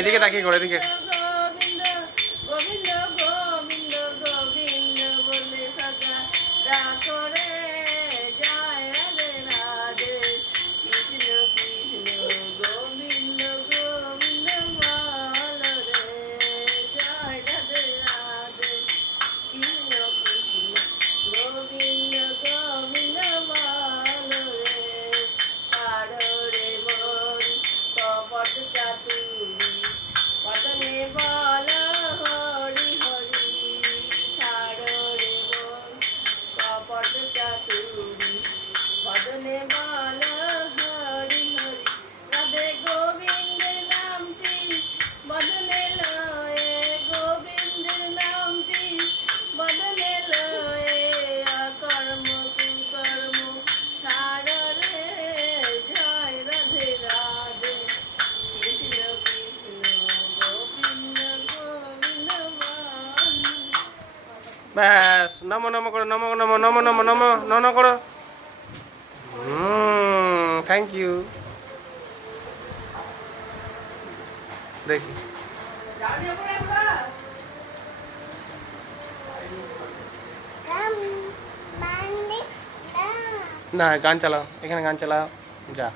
এদিকে তাকিয়ে করো, এদিকে। গোবিন্দ গোবিন্দ গোবিন্দ গোবিন্দ বলে সদা ডাকো রে, জয় রাধে রাধে, কৃষ্ণ কৃষ্ণ গোবিন্দ গোবিন্দ বলো রে, জয় রাধে রাধে, কৃষ্ণ কৃষ্ণ গোবিন্দ গোবিন্দ বলো রে, ছাড়ো রে মন কপট চাতুরি, বদনে বল হরি হরি, ছাড়ো রে মন কপট চাতুরি, বদনে বল হরি হরি, রাধে গোবিন্দের নামটি বদনে লয়ে, গোবিন্দের নামটি বদনে লয়ে, অকর্ম কুকর্ম ছাড়ো রে, জয় রাধে রাধে, কৃষ্ণ কৃষ্ণ গোবিন্দ গোবিন্দ বল। ব্যাস, নমো নমো করো, নমো নমো নমো নমো নমো নম করো। Thank you. দেখি না, গান চালাও, এখানে গান চালাও, যা।